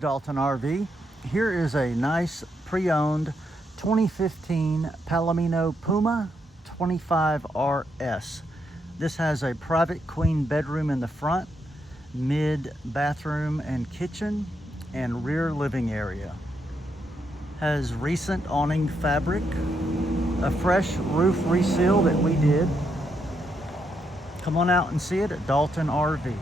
Dalton RV. Here is a nice pre-owned 2015 Palomino Puma 25RS. This has a private queen bedroom in the front, mid bathroom and kitchen, and rear living area. Has recent awning fabric, a fresh roof reseal that we did. Come on out and see it at Dalton RV.